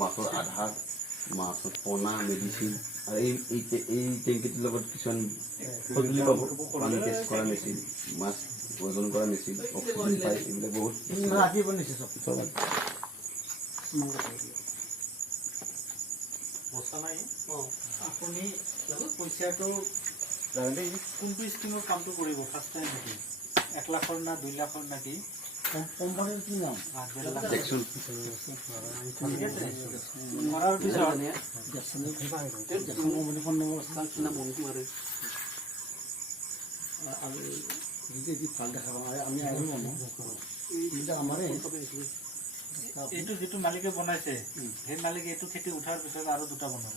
মাছৰ আধাৰ মাছৰ পোনা মেডিচিন আৰু এই টেংকিটোৰ লগত কিছুমান সঁজুলি পাব পানী টেষ্ট কৰা মেচিন মাছ ওজন কৰা মেচিন অক্সিজেন পাইপ এইবিলাক বহুত আপুনি পইচাটো কোনটো স্কিমৰ কামটো কৰিব ফাৰ্ষ্ট টাইম নেকি 1 লাখৰ না 2 লাখৰ নাকি কোম্পানীৰ কি নাম এইটো যিটো মালিকে বনাইছে সেই মালিকে এইটো খেতি উঠাৰ পিছত আৰু দুটা বনাব